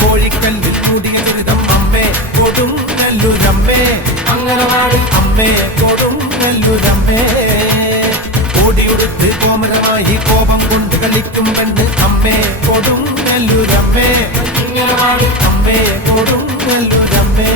കോഴിക്കല്ലിൽ മൂടിയ ദുരിതം അമ്മേ കൊടുങ്ങല്ലൂരമ്മേ, അംഗനവാടി അമ്മേ കൊടുങ്ങല്ലൂരമ്മേ. ഓടിയുടുത്ത് കോമരമായി കോപം കൊണ്ട് കളിക്കും പെണ്ണ് അമ്മേ കൊടുങ്ങല്ലൂരമ്മേ, അംഗനവാടി അമ്മേ കൊടുങ്ങല്ലൂരമ്മേ.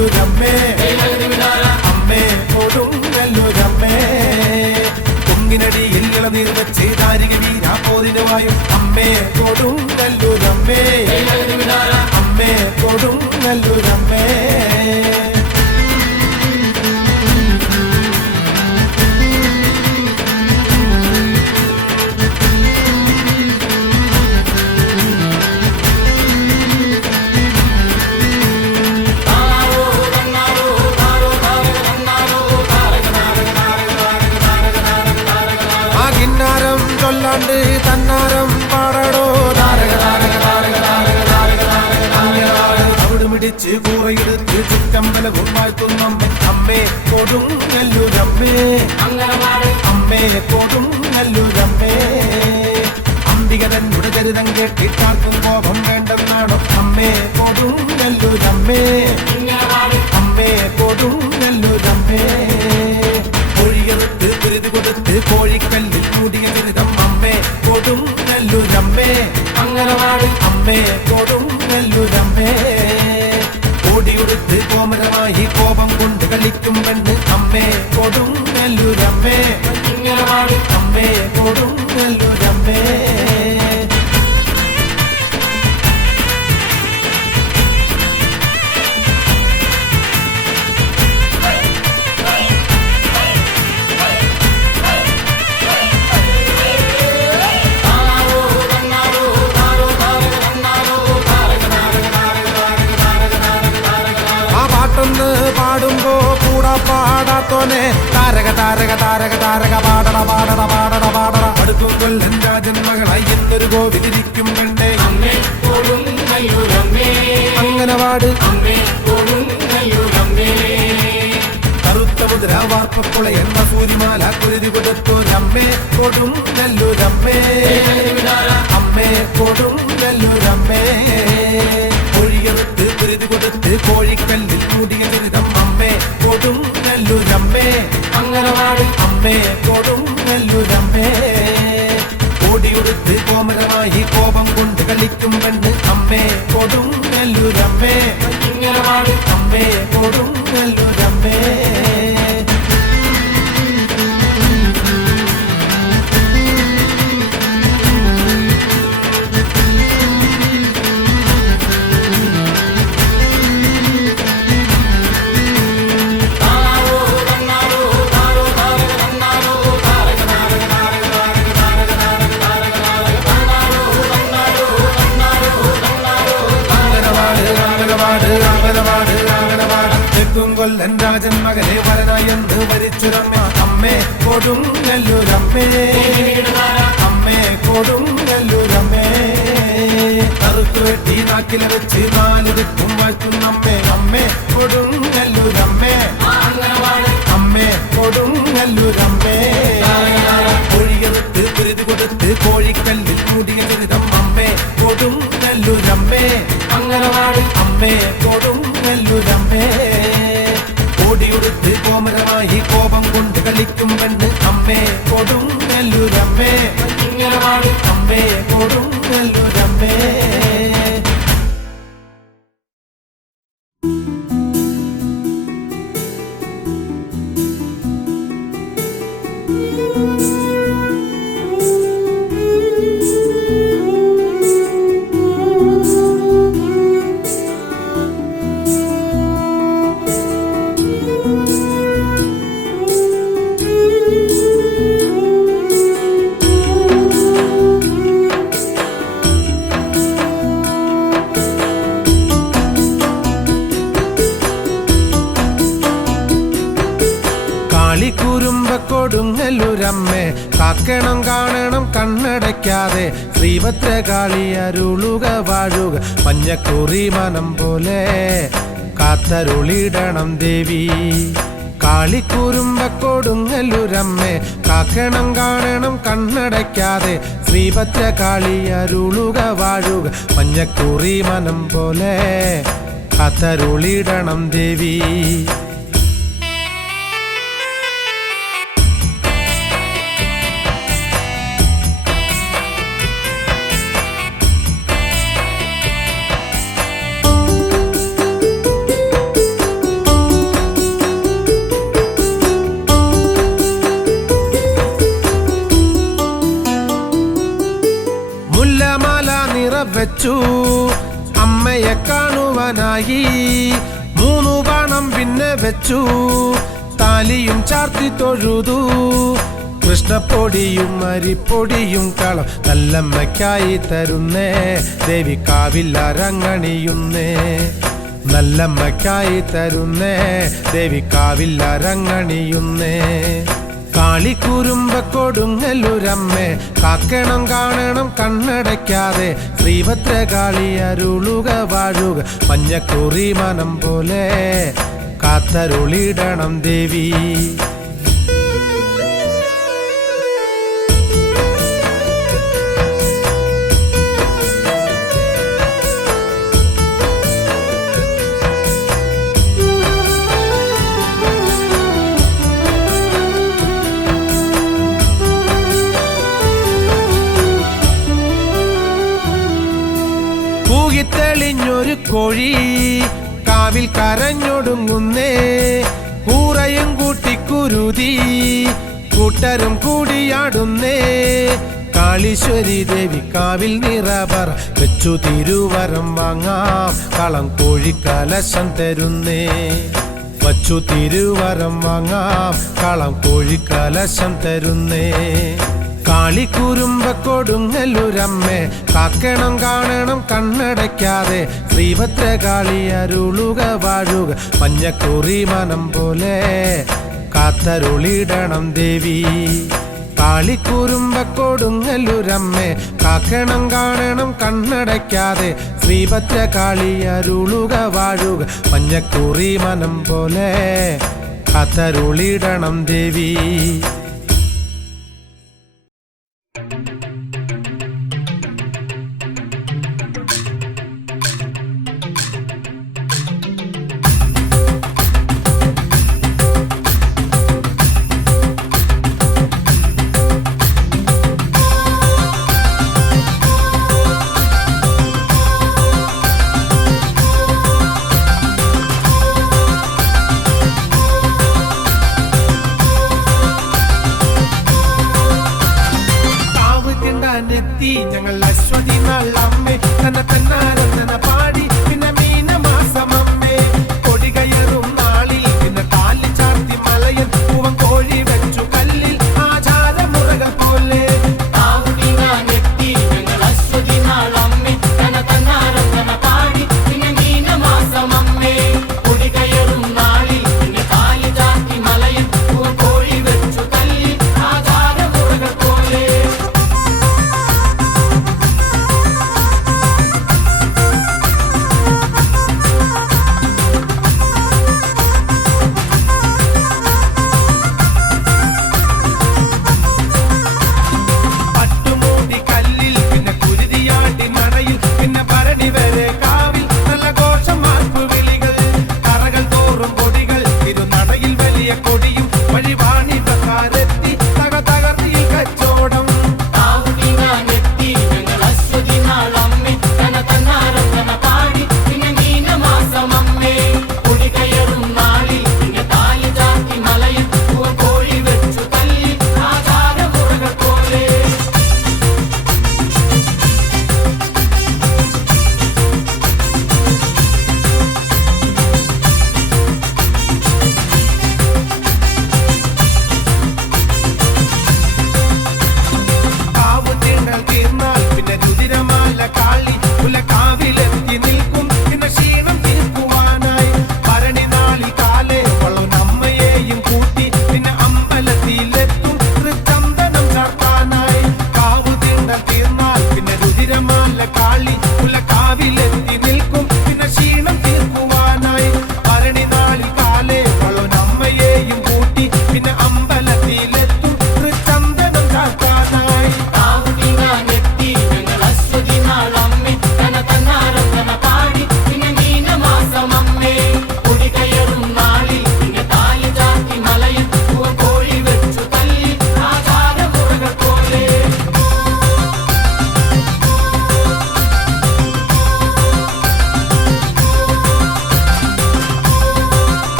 കൊടുങ്ങല്ലൂരമ്മേ അമ്മേ കൊടുങ്ങല്ലൂരമ്മേ കുങ്ങിനടിയിൽ ഇളനീർ വെച്ച് ദാരിക വീരാപോതിനുവായും അമ്മേ കൊടുങ്ങല്ലൂരമ്മേ അമ്മേ കൊടുങ്ങല്ലൂരമ്മേ ചൊല്ലാണ്ട് തന്നാരം പാടടോ അവിടുമിടിച്ച് കൂറയെടുത്ത് ചുറ്റമ്പലവും വാഴ്ത്തുന്നമ്മ അമ്മേ കൊടുങ്ങല്ലൂരമ്മേ അമ്മേ കൊടുങ്ങല്ലൂരമ്മേ അംബിക തന്നുടെ ചരിതം കേട്ടിട്ടാർക്കും കോപം വേണ്ടെന്നാണോ അമ്മേ കൊടുങ്ങല്ലൂരമ്മേ അമ്മേ കൊടുങ്ങല്ലൂരമ്മേ കോഴിയെടുത്ത് കുരുതി കൊടുത്ത് കോഴിക്കല്ലിൽ മൂടിയ ദുരിതം അമ്മേ കൊടുങ്ങല്ലൂരമ്മേ അമ്മേ കൊടുങ്ങല്ലൂരമ്മേ ഓടിയുടുത്ത് കോമരമായി കോപം കൊണ്ട് കളിക്കും പെണ്ണ് അമ്മേ കൊടുങ്ങല്ലൂരമ്മേ അമ്മേ കൊടുങ്ങല്ലൂരമ്മേ പാടുമ്പോ കൂടാ പാടാത്തോനെ താരക താരക താരക താരക പാടട പാടട പാടട പാടട അടുക്കും കൊല്ലൻ രാജൻ മകളായി എന്നൊരു കോവിലിരിക്കും കണ്ടേ അങ്ങനെ പാട് കറുത്ത മുദ്ര വാർപ്പപ്പുളയൻ വസൂരിമാല കുരുതി കൊടുത്തോരമ്മേ കൊടുങ്ങല്ലൂരമ്മേ അമ്മേ കൊടുങ്ങല്ലൂരമ്മേ കോഴിയെടുത്ത് കുരുതി കൊടുത്ത് കോഴിക്കല്ലിൽ മൂടിയ ദുരിതം അമ്മേ കൊടുങ്ങല്ലൂരമ്മേ അമ്മേ കൊടുങ്ങല്ലൂരമ്മേ ഓടിയുടുത്ത് കോമരമായി കോപം കൊണ്ട് കളിക്കും പെണ്ണ് അമ്മേ കൊടുങ്ങല്ലൂരമ്മേ അമ്മേ കൊടുങ്ങല്ലൂരമ്മേ കൊല്ലൻ രാജൻ മകനെ വരനായെന്ന് വരിച്ചുരമ്മ അമ്മേ കൊടുങ്ങല്ലൂരമ്മേ അമ്മേ കൊടുങ്ങല്ലൂരമ്മേ കറുത്തു വെട്ടി നാക്കില വെച്ച് നാല് ദിക്കും വാഴ്ത്തുന്നമ്മേ അമ്മേ കൊടുങ്ങല്ലൂരമ്മേ അമ്മേ കൊടുങ്ങല്ലൂരമ്മേ കോഴിയെടുത്ത് കുരുതി കൊടുത്ത് കോഴിക്കല്ലിൽ മൂടിയ ദുരിതം അമ്മേ കൊടുങ്ങല്ലൂരമ്മേ അമ്മേ കൊടുങ്ങല്ലൂരമ്മേ ഓടിയുടുത്ത് കോമരമായി കോപം കൊണ്ട് കളിക്കും പെണ്ണ് അമ്മേ കൊടുങ്ങല്ലൂരമ്മേ അമ്മേ കൊടുങ്ങല്ലൂരമ്മേ കൊടുങ്ങല്ലൂരമ്മേ കാക്കണം കാണണം കണ്ണടയ്ക്കാതെ ശ്രീഭദ്രകാളി അരുളുക വാഴുക മഞ്ഞക്കുറി മനം പോലെ കാത്തരുളിടണം ദേവി കാളിക്കുറുമ്പ കൊടുങ്ങല്ലൂരമ്മേ കാക്കണം കാണണം കണ്ണടയ്ക്കാതെ ശ്രീഭദ്രകാളി അരുളുക വാഴുക മഞ്ഞക്കുറി മനം പോലെ കാത്തരുളിടണം ദേവി മുല്ലമാല നിറവെച്ചു അമ്മയെ കാണുവാനായി 3 ബാണം പിന്നെ വെച്ചു താലിയും ചാർത്തി തൊഴുതു കൃഷ്ണപ്പൊടിയും അരിപ്പൊടിയും കളം നല്ലമ്മയ്ക്കായി തരുന്നേ ദേവി കാവിൽ അരങ്ങണിയുന്നേ നല്ലമ്മയ്ക്കായി തരുന്നേ ദേവി കാവിൽ അരങ്ങണിയുന്നേ കാളിക്കുരുമ്പ കൊടുങ്ങല്ലൂരമ്മേ കാക്കണം കാണണം കണ്ണടയ്ക്കാതെ ശ്രീഭദ്രകാളി അരുളുക വാഴുക മഞ്ഞക്കുറി മനം പോലെ കാത്തരുളിടണം ദേവി തെളിഞ്ഞൊരു കോഴി കാവിൽ കരഞ്ഞൊടുങ്ങുന്നേ കൂറയും കൂട്ടിക്കുരുതി കൂട്ടരും കൂടിയാടുന്നേ കാളീശ്വരി ദേവി കാവിൽ നിറവർ വെച്ചു തിരുവരം വാങ്ങാം കളം കോഴി കലശം തരുന്നേ വച്ചു തിരുവരം വാങ്ങാം കളം കോഴി കലശം തരുന്നേ കാളിക്കുരുമ്പ കൊടുങ്ങല്ലൂരമ്മേ കാക്കണം കാണണം കണ്ണടയ്ക്കാതെ ശ്രീഭദ്രകാളി അരുളുക വാഴുക മഞ്ഞക്കുറി മനം പോലെ കാത്തരുളിടണം ദേവി കാളിക്കുരുമ്പ കൊടുങ്ങല്ലൂരമ്മേ കാക്കണം കാണണം കണ്ണടയ്ക്കാതെ ശ്രീഭദ്രകാളി അരുളുക വാഴുക മഞ്ഞക്കുറി മനം പോലെ കാത്തരുളിടണം ദേവി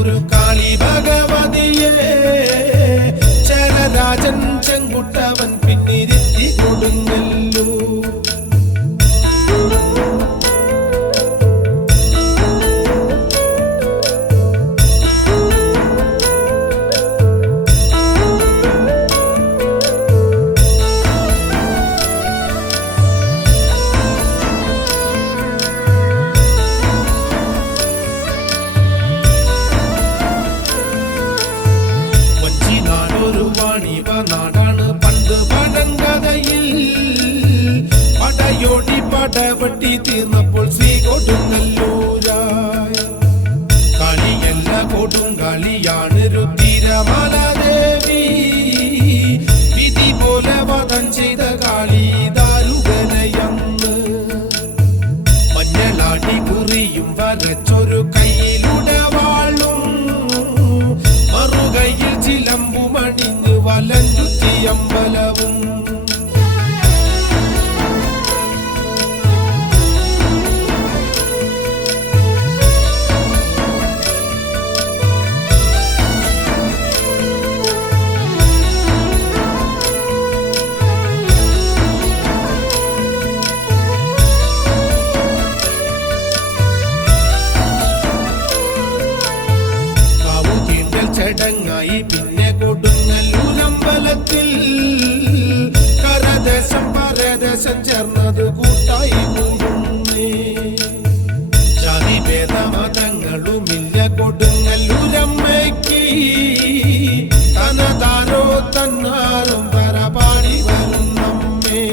ഒരു കാളി ഭഗവതിയെ ചരരാജൻ ചെങ്കുട്ടവൻ പിന്നിരുത്തി കൊടുങ്ങല്ലു. നാടാണ് പണ്ട് പഴങ്കഥയിൽ പടയോടി പടവട്ടി തീർന്നപ്പോൾ ശ്രീ കൊടുങ്ങല്ലൂരായി. കളിയല്ല കൊടുങ്കളിയാണ് രുദ്രമാല ദേവി, വിധി പോലെ വധം ചെയ്ത കാളി ദാരുകനയന്ന്. മഞ്ഞളാടി കുറിയും വരച്ചൊരു കയ്യിലുടെ വാളും മറുകയിൽ ചിലമ്പുമണിഞ്ഞ് വലഞ്ചുറ്റി അമ്പലവും. ചടങ്ങായി പിന്നെ കൊടുങ്ങല്ലൂരമ്പലത്തിൽ കരദേശം പരദേശം ചേർന്നത് കൂട്ടായി കൂടുന്നേ. ജാതി ഭേദമതങ്ങളുമില്ല കൊടുങ്ങല്ലൂരമ്മയ്ക്ക്, തനതാരോ തന്നാരും പരപാടി വരും നമ്മേ.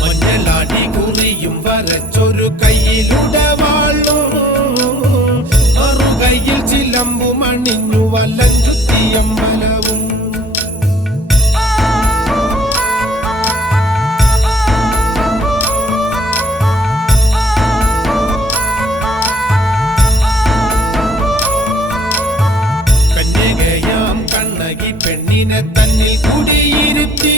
മഞ്ഞളാടി കുറിയും വരച്ചൊരു കയ്യിലുടെ വാളും മറുകയിൽ ചിലമ്പുമണിഞ്ഞു വലഞ്ചുറ്റി അമ്പലവും. കന്യകയാം കണ്ണകി പെണ്ണിനെ തന്നിൽ കുടിയിരുത്തി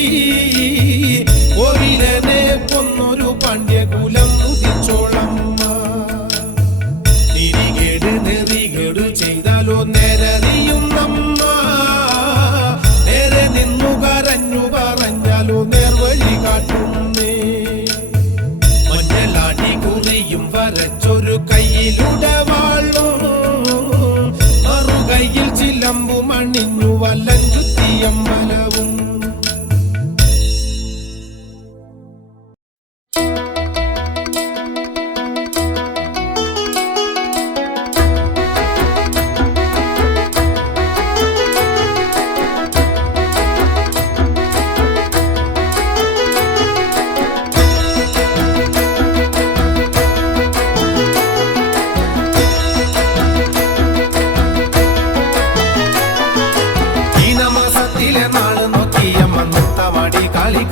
ഒരിലനെ കൊന്നൊരു പാണ്ഡ്യകുലം ഉദിച്ചോളമ്മ. തിരികേട് നെറികേട് ചെയ്താലോ നേരറിയും നമ്മ, നേരെ നിന്നു കരഞ്ഞു പറഞ്ഞാലോ നേർവഴി കാട്ടുന്നേ. മഞ്ഞളാടി കുറിയും വരച്ചൊരു കയ്യിലുടെ വാളും മറുകയിൽ ചിലമ്പുമണിഞ്ഞു വലഞ്ചുറ്റി അമ്പലവും.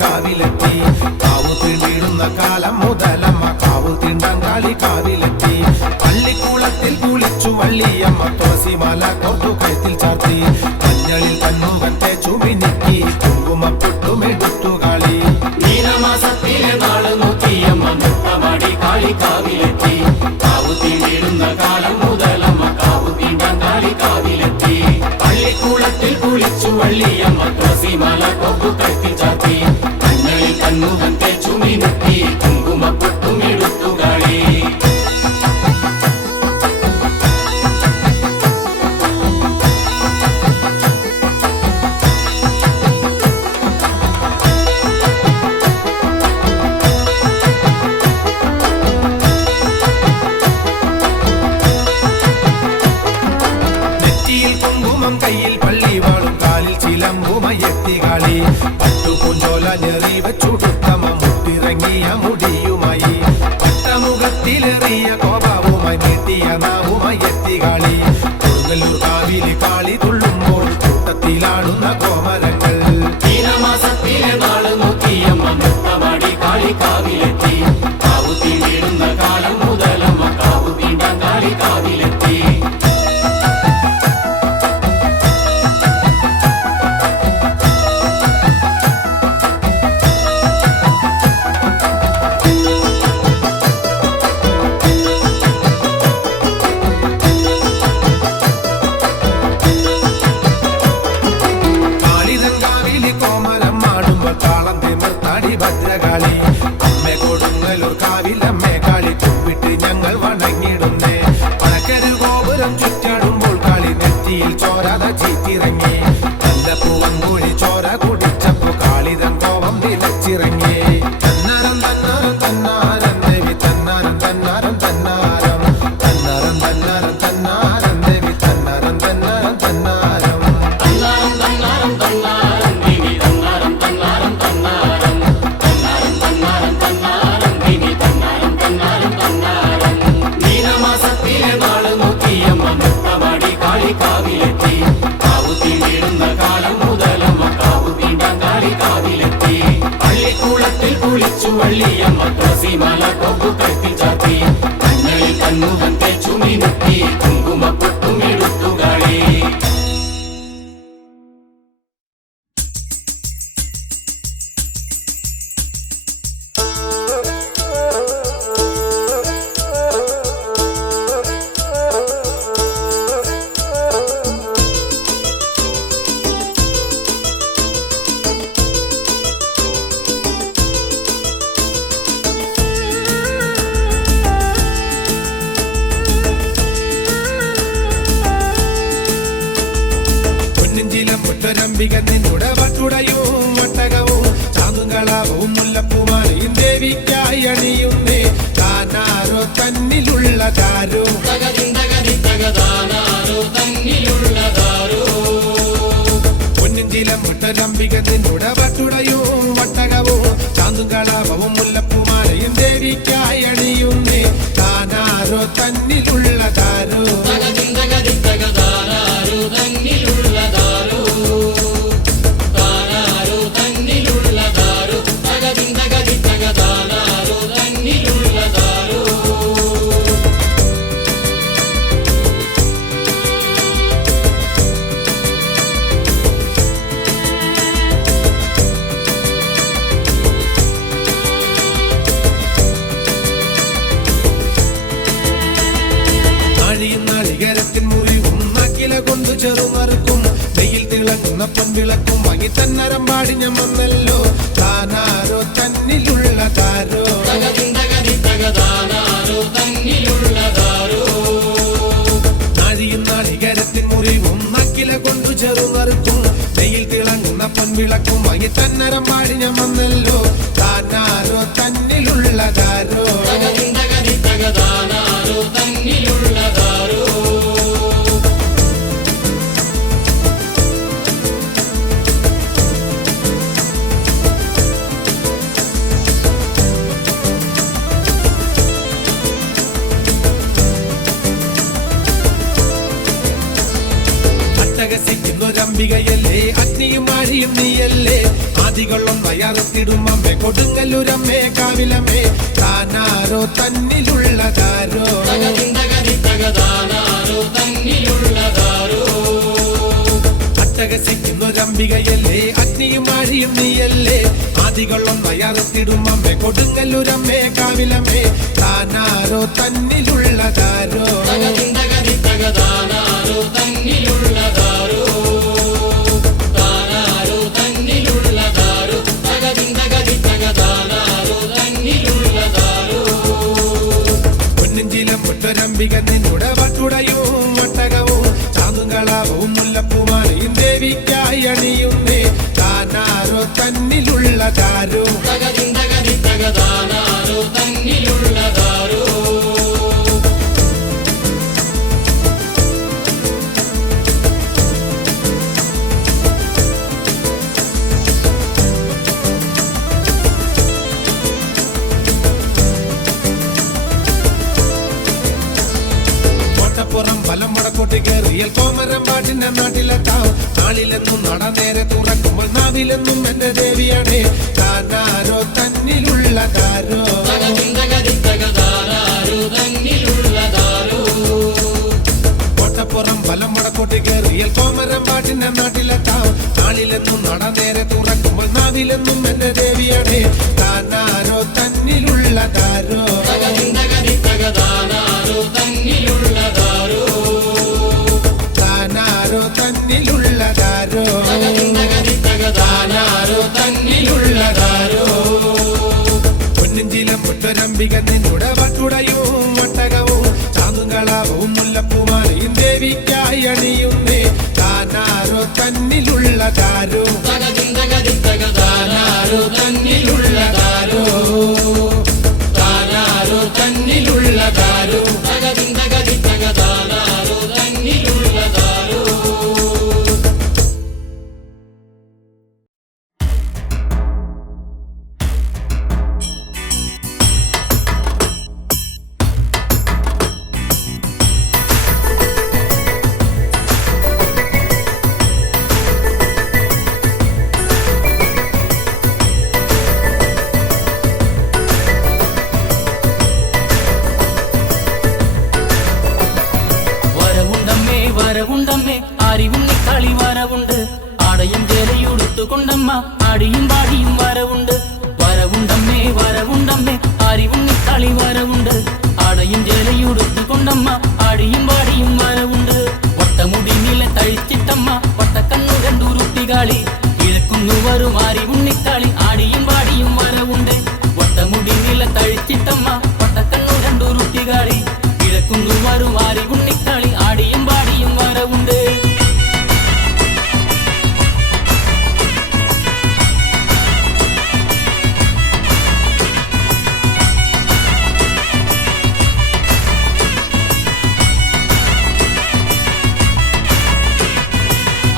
കാവിലെത്തി കാവു തീണ്ടിടുന്ന കാലം മുതലമ്മ കാവു തീണ്ടാൻ കാളി കാവിലെത്തി. പള്ളിക്കൂളത്തിൽ കുളിച്ചു വള്ളിയമ്മ തുളസിമാല കൊർത്തു കഴുത്തിൽ ചാർത്തി. മഞ്ഞളിൽ കണ്ണുകത്തെ ചുമിനിക്കി കുങ്കുമപ്പൊട്ടുമെടുത്തു കാളി. മീനമാസത്തിലെ നാള് നോക്കിയമ്മ നൃത്തമാടി കാളി കാവിലെത്തി. കാവു തീണ്ടിടുന്ന കാലം മുതലമ്മ കാവു തീണ്ടാൻ കാളി കാവിലെത്തി. പള്ളിക്കൂളത്തിൽ കുളിച്ചു വള്ളിയമ്മ തുളസിമാല കൊർത്തു കഴുത്തിൽ ചാർത്തി. കണ്ണുകത്തെ ചുമിനെത്തി കുങ്കുമപ്പൊട്ടുമെടുത്തു കാളി. നെറ്റിയിൽ കുങ്കുമം കയ്യിൽ പള്ളിവാളും കാലിൽ ചിലമ്പുമയെത്തി കാളി. പട്ടുപൂഞ്ചോല ഞെറി വച്ചുടുത്തമ മുട്ടിറങ്ങിയ മുടിയുമായി പട്ടമുഖത്തിലെറിയ കോപാവുമായി നീട്ടിയ നാവുമയെത്തി കാളി. കൊടുങ്ങല്ലൂർ കാവിലെ കാളി തുള്ളുമ്പോൾ കൂട്ടത്തിലാടുന്ന കോമരങ്ങൾ. മീനമാസത്തിലെ നാള് നോക്കിയമ്മ നൃത്തമാടി കാളി കാവിലെത്തി. കാവു തീണ്ടിടുന്ന കാലം മുതലമ്മ കാവു തീണ്ടാൻ കാളി കാവിലെത്തി. കാളി അമ്മ കൊടുങ്ങല്ലൂർ കാവിലമ്മേ കാളി കുമ്പിട്ട് ഞങ്ങൾ വണങ്ങിടുന്നേ പണക്കരു ഗോപുരം ചുറ്റാടുമ്പോൾ കാളി നെറ്റിയിൽ ചോരാത ചീറ്റിറങ്ങി നല്ല പൂവൻകോഴി ചോര കുടിച്ചപ്പോ കാളിതൻ കോപം നിലച്ചിറങ്ങി തന്നാരം തന്നാരം തന്നാരം ദേവി തന്നാരം തന്നാരം തന്നാരം തന്നാരം തന്നാരം തന്നാരം ദേവി തന്നാരം തന്നാരം തന്നാരം തന്നാരം തന്നാരം തന്നാരം ദേവി തന്നാരം തന്നാരം തന്നാരം തന്നാരം തന്നാരം തന്നാരം ദേവി തന്നാരം തന്നാരം തന്നാരം മീനമാസത്തിലെ നാള് നോക്കിയമ്മ നൃത്തമാടി കാളി കാവിലെത്തി കാവു തീണ്ടിടുന്ന കാലം മുതലമ്മ കാവു തീണ്ടാൻ കാളി കാവിലെത്തി പള്ളിക്കൂളത്തിൽ കുളിച്ചു വള്ളിയമ്മ തുളസിമല കൊമ്പു കഴുത്തിൽ ചാത്തി കണ്ണളിൽ കണ്ണുകൻ തേച്ചു മിനുത്തി കുങ്കുമപ്പൊട്ടും എടുത്തു കാളി മുട്ടരംബിക നിന്നുടെ വട്ടുടയും വട്ടകവും ചാന്തുകളാവും മുല്ലപ്പൂമാലയും ദേവിക്കായി അണിയുന്നേ താനാരോ തന്നിലുള്ളതാരോ പൊന്നിഞ്ചില മുട്ടരംബിക നിന്നുടെ വട്ടുടയും വട്ടകവും ചാന്തുകളാവും മുല്ലപ്പൂമാലയും ദേവിക്കായി അണിയുന്നേ താനാരോ തന്നിലുള്ളതാരോ നാളികരത്തിൻ മുറിവും നാക്കില കൊണ്ടു ചെറുമറുക്കും നെയ്യിൽ തിളങ്ങുന്ന പൊൻവിളക്കും വാങ്ങി തന്നരം പാടി ഞാൻ വന്നല്ലോ താനാരോ തന്നിലുള്ളതാരോ നാഴിയും നാളികരത്തിൻ മുറിവും നാക്കില കൊണ്ടു ചെറുമറുക്കും നെയ്യിൽ തിളങ്ങുന്ന പൊൻവിളക്കും വാങ്ങി തന്നരം പാടി ഞാൻ വന്നല്ലോ താനാരോ തന്നിലുള്ളതാരോ അട്ടഹസിക്കുന്നൊരംബികയല്ലേ അഗ്നിയും ആഴിയും നീയല്ലേ ആദികളും വയറുത്തിടും അമ്മേ കൊടുങ്ങല്ലൂരമ്മേ കാവിലമ്മേ താനാരോ തന്നിലുള്ളതാരോ അട്ടഹസിക്കുന്നൊരംബികയല്ലേ അഗ്നിയും ആഴിയും നീയല്ലേ ആദികളും വയറുത്തിടും അമ്മേ കൊടുങ്ങല്ലൂരമ്മേ കാവിലമ്മേ താനാരോ തന്നിലുള്ളതാരോ മുട്ടരംബിക നിന്നുടെ വട്ടുടയും വട്ടകവും ചാന്തുകളാവും മുല്ലപ്പൂമാലയും ദേവിക്കായി അണിയുന്നേ താനാരോ തന്നിലുള്ളതാരോ പുറം ഫലം വടക്കോട്ട് കയറിയൽ കോമരം പാട്ടിന്റെ നാട്ടിലെത്താം നാളിലെന്നും നട നേരെ തുറക്കുമ്പോൾ നാവിലെന്നും എന്റെ ദേവിയാണേ താനാരോ തന്നിലുള്ളതാരോ കോട്ടപ്പുറം ഫലം വടക്കോട്ട് കയറിയൽ കോമരം പാട്ടിന്റെ നാട്ടിലെത്താം നാളിലെന്നും നട നേരെ തുറക്കുമ്പോൾ നാവിലെന്നും എന്റെ ദേവിയാണേ താനാരോ തന്നിലുള്ളതാരോ തന്നിലുള്ളതാരോ ചണ്ഡിക നിന്നുടെ വട്ടുടയും ഒട്ടകവും ചാന്തുങ്കളവും മുല്ലപ്പൂമാലയും ദേവിക്കായി അണിയുന്നേ. താനാരോ തന്നിലുള്ളതാരോ താനാരോ തന്നിലുള്ളതാരോ താനാരോ തന്നിലുള്ളതാരോ താനാരോ തന്നിലുള്ളതാരോ. വരവുണ്ടമ്മേ ആരിവുണ്ണിക്കളി വരവുണ്ട് ആടയും ജലയുടുത്തുകൊണ്ടമ്മ ആടിയും പാടിയും വരവുണ്ട്. വരവുണ്ടമ്മേ വരവുണ്ടമ്മേ ആരിവുണ്ണിക്കളി വരവുണ്ട് ആടയും ജലയുടുത്തുകൊണ്ടമ്മ ആടിയും പാടിയും വരവുണ്ട്. വട്ടമുടി നില തഴിച്ചിട്ടമ്മ വട്ടക്കണ്ണു രണ്ടുരുട്ടികാളി ഇഴക്കുന്നു വരും ആരിവുണ്ണിക്കളി ആടിയും പാടിയും വരവുണ്ട്. വട്ടമുടി നില തഴിച്ചിട്ടമ്മ വട്ടക്കണ്ണു രണ്ടുരുട്ടികാളി ഇഴക്കുന്നു വരും ആരിവുണ്ണിക്കളി ആടിയും പാടിയും വരവുണ്ട്.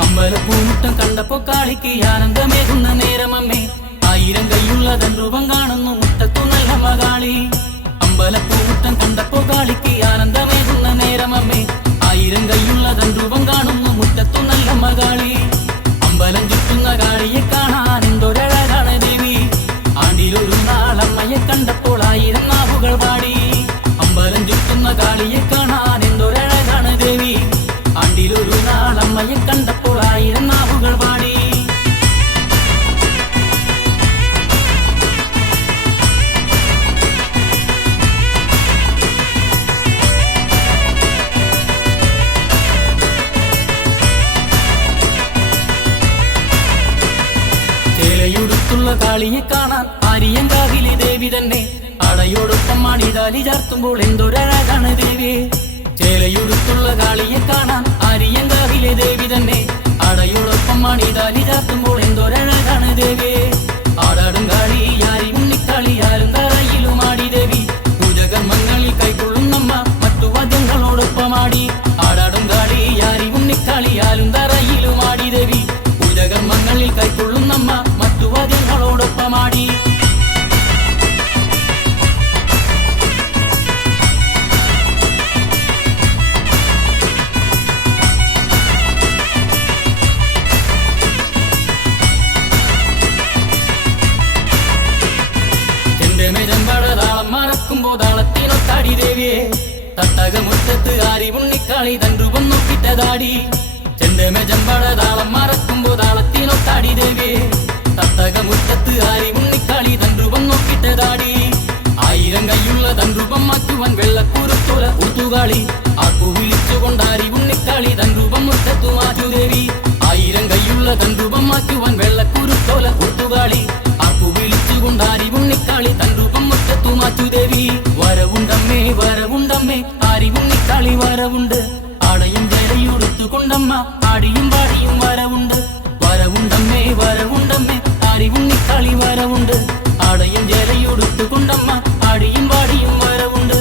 അമ്പലപ്പൂമുട്ടം കണ്ടപ്പോ കാളിക്ക് ആനന്ദമേകുന്ന നേരമമ്മേ ആയിരം കൈയുള്ളതൻ രൂപം കാണുന്നു മുറ്റത്തു നല്ല മകാളി. അമ്പലപ്പൂമുട്ടം കണ്ടപ്പോ കാളിക്ക് ആനന്ദമേകുന്ന നേരമമ്മേ ആയിരം കൈയുള്ളതൻ രൂപം കാണുന്നു മുറ്റത്തു നല്ല മകാളി. അമ്പലം ചുറ്റുന്ന കാളിയെ കാണാൻ എന്തൊരഴകാണ് ദേവി ആണ്ടിലൊരു നാളമ്മയെ കണ്ടപ്പോൾ ആയിരം നാവുകൾ പാടി. അമ്പലം ചുറ്റുന്ന കാളിയെ കാണാൻ എന്തൊരഴകാണ് ദേവി ആണ്ടിലൊരു നാളമ്മയെ കണ്ടപ്പോൾ ആയിരം നാവുകൾ പാടി. ചേലയുടുത്തുള്ള കാളിയെ കാണാൻ ആര്യങ്കാവിലെ ദേവി തന്നെ അടയോടൊപ്പം മണിതാലി ചാർത്തുമ്പോൾ എന്തൊരഴകാണ് ദേവി. ചേലയുടുത്തുള്ള കാളിയെ കാണാൻ ആര്യങ്കാവിലെ ദേവി തന്നെ അടയോടൊപ്പം മണിതാലി ചാർത്തുമ്പോൾ എന്തൊരഴകാണ് ദേവി. ആടാടും കാളി ആരിവുണ്ണിക്കളി ആരും തറയിലും ആടി ദേവി പൂജകർമ്മങ്ങളിൽ കൈക്കൊള്ളുന്നമ്മ മറ്റു വാദ്യങ്ങളോടൊപ്പമാടി. ആടാടും കാളി ആരിവുണ്ണിക്കളി ആരും തറയിലും ആടി ദേവി പൂജകർമ്മങ്ങളിൽ കൈക്കൊള്ളുന്നമ്മ മറ്റു വാദ്യങ്ങളോടൊപ്പമാടി. താളം മറക്കുമ്പോ താളത്തിനൊത്താടി ദേവിയെ തട്ടകമുറ്റത്ത് ആരിവുണ്ണിക്കളി തൻ രൂപം നോക്കിട്ടതാടി. ചെണ്ടമേജമ്പട താളം മറക്കുമ്പോ താളത്തിനൊത്താടി ദേവിയെ തട്ടകമുറ്റത്ത് ആരിവുണ്ണിക്കളി തൻ രൂപം നോക്കിട്ടതാടി. ആയിരം കൈയുള്ള തൻ രൂപം മാറ്റുവാൻ വെള്ളക്കുരുത്തോല ഊത്തുകാളി ആക്കു വിളിച്ചുകൊണ്ട് ആരിവുണ്ണിക്കളി തൻ രൂപം മുറ്റത്തു മാറ്റു ദേവി. ആയിരം കൈയുള്ള തൻ രൂപം മാറ്റുവാൻ വെള്ളക്കുരുത്തോല ഊത്തുകാളി ആക്കു വിളിച്ചുകൊണ്ട് ആരിവുണ്ണിക്കളി തൻ രൂപം മുറ്റത്തു മാറ്റു ദേവി. വരവുണ്ടമ്മേ വരവുണ്ടമ്മേ ആരിവുണ്ണിക്കളി വരവുണ്ട് ആടയും ജലയുടുത്തുകൊണ്ടമ്മ ആടിയും പാടിയും വരവുണ്ട്. വരവുണ്ടമ്മേ വരവുണ്ടമ്മേ ആരിവുണ്ണിക്കളി വരവുണ്ട് ആടയും ജലയുടുത്തുകൊണ്ടമ്മ ആടിയും പാടിയും വരവുണ്ട്.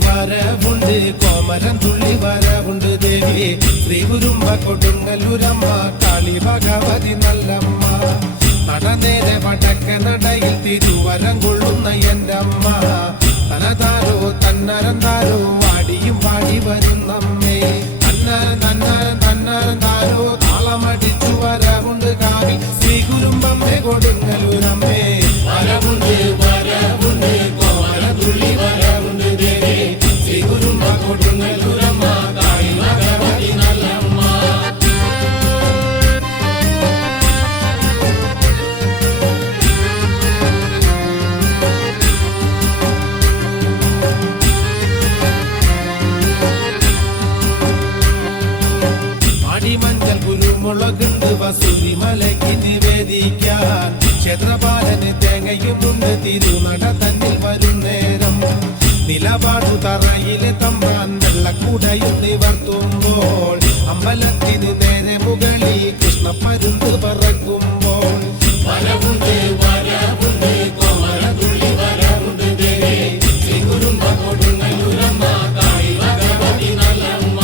വരവുണ്ട് കോമരം തുള്ളി വരവുണ്ട് ദേവി ശ്രീകുരുമ്പ കൊടുങ്ങല്ലൂരമ്മ കാളി ഭഗവതി നല്ലമ്മ. നടനേരെ വടക്ക നടയിൽ തിരുവരം കൊള്ളുന്ന എന്റെ അമ്മ തനതാരോ തന്നരന്താരോ വാടിയും പാടി വരുന്നമ്മേ. തന്നരന്താരോ താളമടിച്ചു വരവുണ്ട് കാവി ശ്രീകുരുമ്പമ്മേ കൊടുങ്ങല്ലൂരമ്മേ. വരവുണ്ട് വരവുണ്ട് കുരുമുളകുണ്ട് വസൂരി മലയ്ക്ക് നിവേദിക്കാൻ ക്ഷേത്രപാലന് തേങ്ങയുമുണ്ട് തിരുനട തന്നിൽ വരും നേരം നിലപാടു തറയിലെ തമ്പാൻ വെള്ളക്കുടയും നിവർത്തുമ്പോൾ അമ്പലത്തിന് നേരെ മുകളിൽ കൃഷ്ണപ്പരുന്ത് പറക്കുമ്പോൾ വരവുണ്ട് വരവുണ്ട് കോമരതുള്ളി വരവുണ്ട് ദേവി ശ്രീ കുരുമ്പ കൊടുങ്ങല്ലൂരമ്മ കാളി ഭഗവതി നല്ലമ്മ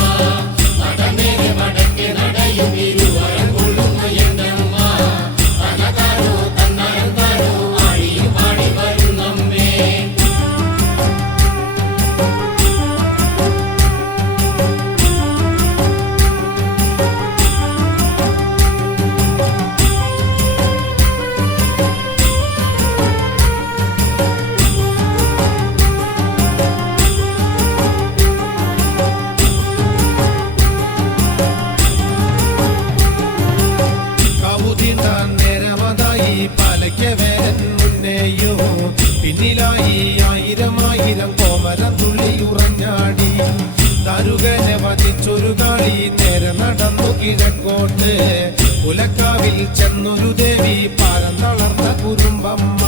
നടന്നേരെ വടക്കേ നടയും ഇരുവരം കൊള്ളുന്ന എന്തമ്മ തനതാരോ തന്നാരം താരോ ആടിയും പാടി വരുന്നമ്മേ പിന്നിലായി ആയിരം ആയിരം കോമരം തുള്ളി ഉറഞ്ഞാടി തരുകനെ വധിച്ചൊരു കാളി നേരെ നടന്നു കിഴക്കോട്ട് പുലക്കാവിൽ ചെന്നൊരു ദേവി പാരം തളർന്ന കുരുമ്പമ്മ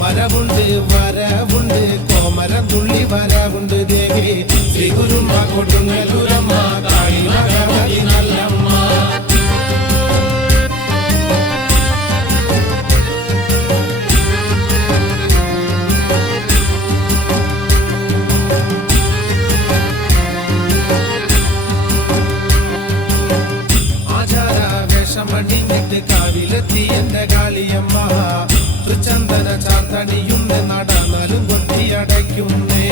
വരവുണ്ട് വരവുണ്ട് കോമരം തുള്ളി വരവുണ്ട് ദേവി ശ്രീ കുരുമ്പ കൊടുങ്ങല്ലൂരമ്മ കാളി ഭഗവതി നല്ലമ്മ മണിഞ്ഞിട്ട് കാവിലെത്തി എന്റെ കാളിയമ്മ ചന്ദന ചാത്തണിയുണ്ട് നടന്നാലും കൊട്ടിയടയ്ക്കുന്നേ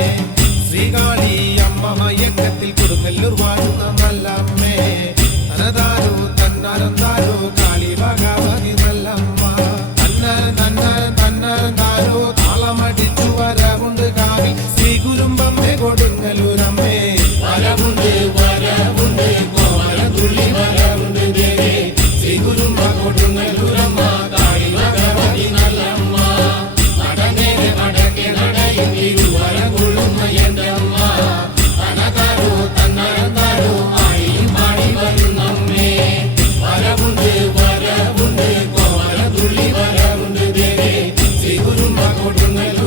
ശ്രീകാളി അമ്മ മയക്കത്തിൽ കൊടുങ്ങല്ലൂർ വാഴുന്ന നല്ലമ്മേ തനതാരോ തന്നാരം താരോ കാളി ഭഗവതി നല്ലമ്മ തന്നാരം താരോ താളമടിച്ചു വരവുണ്ട് കാവി ശ്രീ കുരുമ്പമ്മേ കൊടുങ്ങല്ലൂരമ്മേ വരവുണ്ട് വരവുണ്ട് കോമരതുള്ളി വരവുണ്ട് ദേവി ശ്രീ കുരുമ്പ കൊടുങ്ങല്ലൂരമ്മ കാളി ഭഗവതി നല്ലമ്മ നടന്നേരെ വടക്കേ നടയും ഇരുവരം കൊള്ളുന്ന എന്തമ്മ തനതാരോ തന്നാരം താരോ ആടിയും പാടി വരുന്നമ്മേ വരവുണ്ട് വരവുണ്ട് കോമരതുള്ളി വരവുണ്ട് ദേവി ശ്രീ കുരുമ്പ കൊടുങ്ങല്ലൂർ